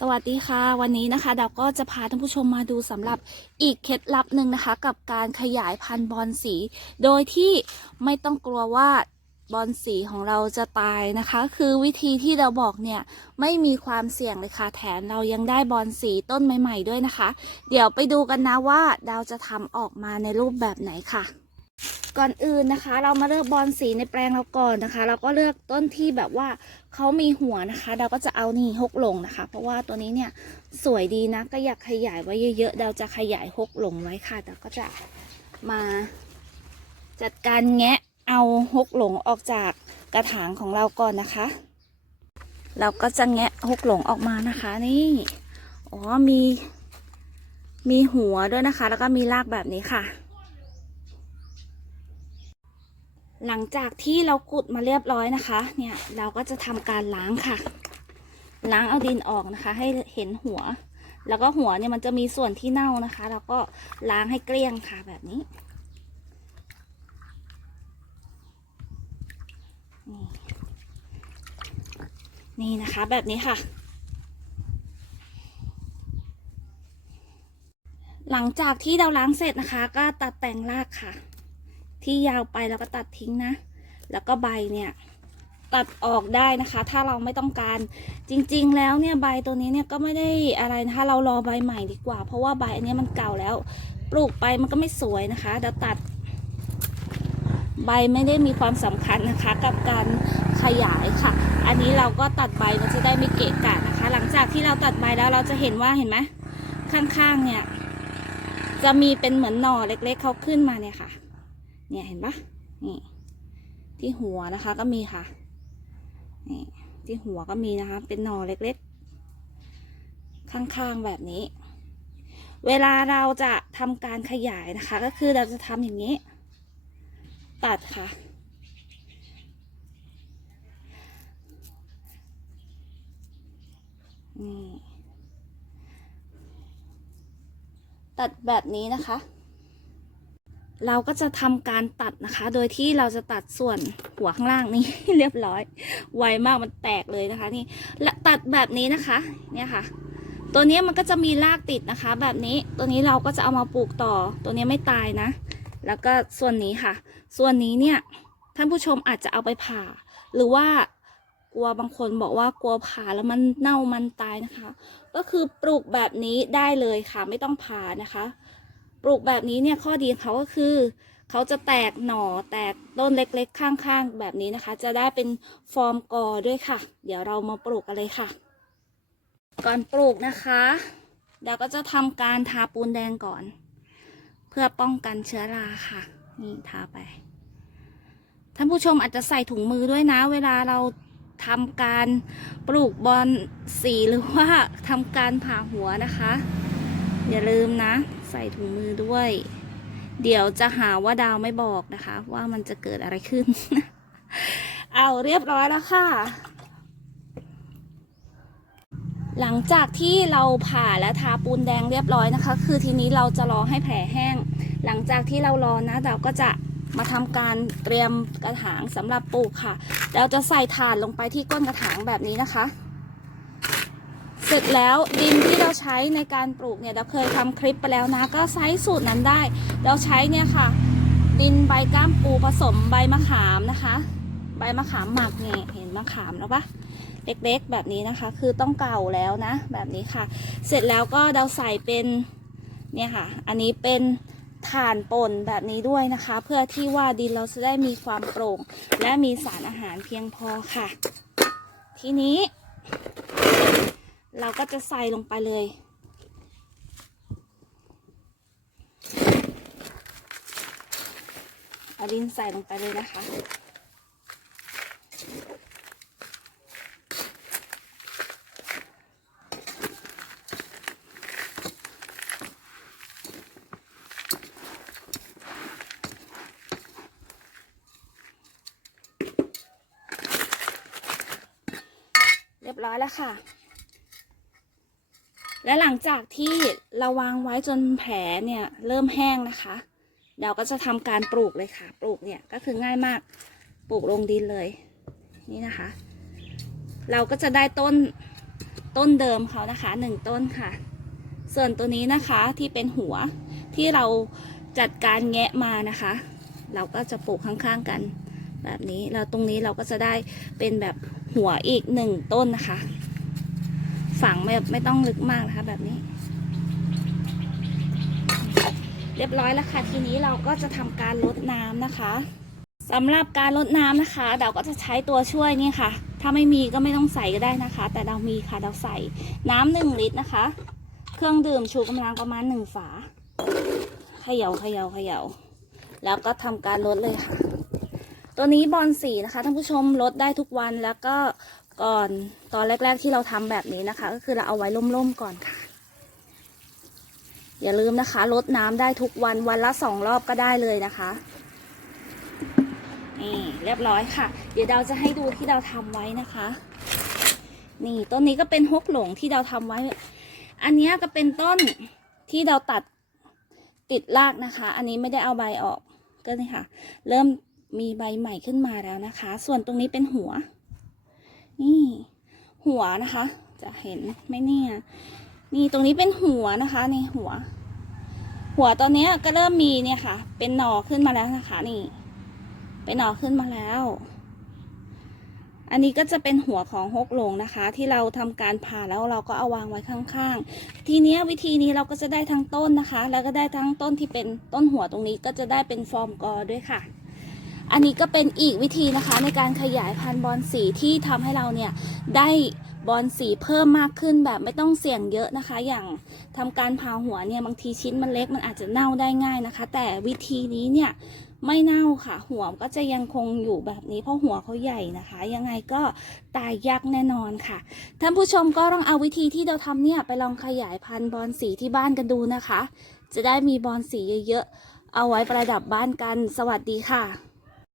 สวัสดีค่ะ วันนี้นะคะดาวก็จะพาท่านผู้ชมมาดูสำหรับอีกเคล็ดลับหนึ่งนะคะ กับการขยายพันธุ์บอลสี โดยที่ไม่ต้องกลัวว่าบอลสีของเราจะตายนะคะ คือวิธีที่เราบอกเนี่ยไม่มีความเสี่ยงเลยค่ะแถมเรายังได้บอลสีต้นใหม่ ๆ ด้วยนะคะ เดี๋ยวไปดูกันนะว่าดาวจะทำออกมาในรูปแบบไหนค่ะ ก่อนอื่นนะคะ เรามาเลือกบอลสีในแปลงเราก่อนนะคะ เราก็เลือกต้นที่แบบว่าเขามีหัวนะคะ เราก็จะเอานี่หกหลงนะคะ เพราะว่าตัวนี้เนี่ยสวยดีนะก็อยากขยายไว้เยอะๆเราจะขยายหกหลงไว้ค่ะแต่ก็จะมาจัดการแงะเอาหกหลงออกจากกระถางของเราก่อนนะคะ เราก็จะแงะหกหลงออกมานะคะนี่อ๋อมีมีหัวด้วยนะคะ แล้วก็มีรากแบบนี้ค่ะ หลังจากที่เราขุดมาเรียบร้อยนะคะ เนี่ยเราก็จะทำการล้างค่ะ ล้างเอาดินออกนะคะ ให้เห็นหัว แล้วก็หัวเนี่ยมันจะมีส่วนที่เน่านะคะเราก็ล้างให้เกลี้ยงค่ะแบบนี้นี่นะคะแบบนี้ค่ะ หลังจากที่เราล้างเสร็จนะคะ ก็ตัดแต่งรากค่ะ ที่ยาวไปแล้วก็ตัดทิ้งนะ แล้วก็ใบเนี่ยตัดออกได้นะคะ ถ้าเราไม่ต้องการจริงๆ แล้วเนี่ยใบตัวนี้เนี่ยก็ไม่ได้อะไรนะคะ เรารอใบใหม่ดีกว่า เพราะว่าใบอันนี้มันเก่าแล้ว ปลูกไปมันก็ไม่สวยนะคะเดี๋ยวตัด ใบไม่ได้มีความสำคัญนะคะ กับการขยายค่ะ อันนี้เราก็ตัดใบมันจะได้ไม่เกะกะนะคะ หลังจากที่เราตัดใบแล้วเราจะเห็นว่าเห็นไหมข้างๆเนี่ย จะมีเป็นเหมือนหน่อเล็ก ๆเขาขึ้นมาเนี่ยค่ะ เนี่ยเห็นปะนี่ที่หัวนะคะก็มีค่ะนี่ที่หัวก็มีนะคะ เป็นหน่อเล็กๆ ข้างๆแบบนี้ เวลาเราจะทำการขยายนะคะ ก็คือเราจะทำอย่างนี้ ตัดค่ะ นี่ ตัดแบบนี้นะคะ เราก็จะทำการตัดนะคะ โดยที่เราจะตัดส่วนหัวข้างล่างนี่เรียบร้อย ไวมากมันแตกเลยนะคะ นี่และตัดแบบนี้นะคะ เนี่ยค่ะ ตัวนี้มันก็จะมีรากติดนะคะ แบบนี้ ตัวนี้เราก็จะเอามาปลูกต่อ ตัวนี้ไม่ตายนะ แล้วก็ส่วนนี้ค่ะ ส่วนนี้เนี่ย ท่านผู้ชมอาจจะเอาไปผ่า หรือว่ากลัวบางคนบอกว่ากลัวผ่าแล้วมันเน่ามันตายนะคะ ก็คือปลูกแบบนี้ได้เลยค่ะ ไม่ต้องผ่านะคะ ปลูกแบบนี้เนี่ยข้อดีเขาก็คือเขาจะแตกหน่อแตกต้นเล็กๆ ข้างๆ แบบนี้นะคะ จะได้เป็นฟอร์มกอด้วยค่ะ เดี๋ยวเรามาปลูกกันเลยค่ะ ก่อนปลูกนะคะเดี๋ยวก็จะทำการทาปูนแดงก่อน เพื่อป้องกันเชื้อราค่ะ นี่ทาไปท่านผู้ชมอาจจะใส่ถุงมือด้วยนะ เวลาเราทำการปลูกบอลสีหรือว่าทำการผ่าหัวนะคะ อย่าลืมนะ ใส่ถุงมือด้วย เดี๋ยวจะหาว่าดาวไม่บอกนะคะ ว่ามันจะเกิดอะไรขึ้น เอาเรียบร้อยแล้วค่ะ หลังจากที่เราผ่าและทาปูนแดงเรียบร้อยนะคะ คือทีนี้เราจะรอให้แผลแห้ง หลังจากที่เรารอนะเราก็จะมาทำการเตรียมกระถางสำหรับปลูกค่ะ เราจะใส่ถ่านลงไปที่ก้นกระถางแบบนี้นะคะ เสร็จแล้วดินที่เราใช้ในการปลูกเนี่ยเราเคยทำคลิปไปแล้วนะ ก็ใช้สูตรนั้นได้ เราใช้เนี่ยค่ะ ดินใบก้ามปูผสมใบมะขามนะคะ ใบมะขามหมักเนี่ยเห็นมะขามแล้วปะเล็กๆแบบนี้นะคะ คือต้องเก่าแล้วนะ แบบนี้ค่ะ เสร็จแล้วก็เราใส่เป็นเนี่ยค่ะ อันนี้เป็นถ่านป่นแบบนี้ด้วยนะคะ เพื่อที่ว่าดินเราจะได้มีความโปร่ง และมีสารอาหารเพียงพอค่ะ ทีนี้ เราก็จะใส่ลงไปเลย เอาดินใส่ลงไปเลยนะคะ เรียบร้อยแล้วค่ะ และหลังจากที่เราวางไว้จนแผลเนี่ยเริ่มแห้งนะคะ เราก็จะทำการปลูกเลยค่ะ ปลูกเนี่ยก็คือง่ายมากปลูกลงดินเลย นี่นะคะ เราก็จะได้ต้นต้นเดิมเขานะคะหนึ่งต้นค่ะ ส่วนตัวนี้นะคะที่เป็นหัวที่เราจัดการแงะมานะคะ เราก็จะปลูกข้างๆกัน แบบนี้แล้วตรงนี้เราก็จะได้เป็นแบบหัวอีกหนึ่งต้นนะคะ ฝังไม่ไม่ต้องลึกมากนะคะ แบบนี้ เรียบร้อยแล้วค่ะ ทีนี้เราก็จะทำการลดน้ำนะคะสำหรับการลดน้ำนะคะ เราก็จะใช้ตัวช่วยนี่ค่ะ ถ้าไม่มีก็ไม่ต้องใส่ก็ได้นะคะ แต่เรามีค่ะเราใส่น้ำหนึ่งลิตรนะคะ เครื่องดื่มชูกำลังประมาณหนึ่งฝาเขย่าเขย่าเขย่าแล้วก็ทำการลดเลยค่ะ ตัวนี้บอลสีนะคะท่านผู้ชมลดได้ทุกวันแล้วก็ ก่อนตอนแรก ๆที่เราทำแบบนี้นะคะ ก็คือเราเอาไว้ล่มๆก่อนค่ะ อย่าลืมนะคะลดน้ำได้ทุกวันวันละสองรอบก็ได้เลยนะคะนี่เรียบร้อยค่ะ เดี๋ยวเราจะให้ดูที่เราทำไว้นะคะ นี่ต้นนี้ก็เป็นฮกหลงที่เราทำไว้ อันนี้ก็เป็นต้นที่เราตัดติดรากนะคะ อันนี้ไม่ได้เอาใบออกก็นี่ค่ะ เริ่มมีใบใหม่ขึ้นมาแล้วนะคะ ส่วนตรงนี้เป็นหัว นี่หัวนะคะ จะเห็นไหมเนี่ย นี่ตรงนี้เป็นหัวนะคะนี่หัว หัวตอนนี้ก็เริ่มมีเนี่ยค่ะ เป็นหน่อขึ้นมาแล้วนะคะ นี่ เป็นหน่อขึ้นมาแล้ว อันนี้ก็จะเป็นหัวของฮกหลงนะคะ ที่เราทำการผ่าแล้วเราก็เอาวางไว้ข้างๆ ทีเนี้ยวิธีนี้เราก็จะได้ทั้งต้นนะคะ แล้วก็ได้ทั้งต้นที่เป็นต้นหัวตรงนี้ก็จะได้เป็นฟอร์มกอด้วยค่ะ อันนี้ก็เป็นอีกวิธีนะคะในการขยายพันธุ์บอลสีที่ทำให้เราเนี่ยได้บอลสีเพิ่มมากขึ้นแบบไม่ต้องเสี่ยงเยอะนะคะ อย่างทำการผ่าหัวเนี่ยบางทีชิ้นมันเล็กมันอาจจะเน่าได้ง่ายนะคะ แต่วิธีนี้เนี่ยไม่เน่าค่ะ หัวก็จะยังคงอยู่แบบนี้เพราะหัวเขาใหญ่นะคะ ยังไงก็ตายยากแน่นอนค่ะท่านผู้ชมก็ต้องเอาวิธีที่เราทำเนี่ยไปลองขยายพันธุ์บอลสีที่บ้านกันดูนะคะ จะได้มีบอลสีเยอะๆเอาไว้ประดับบ้านกัน สวัสดีค่ะ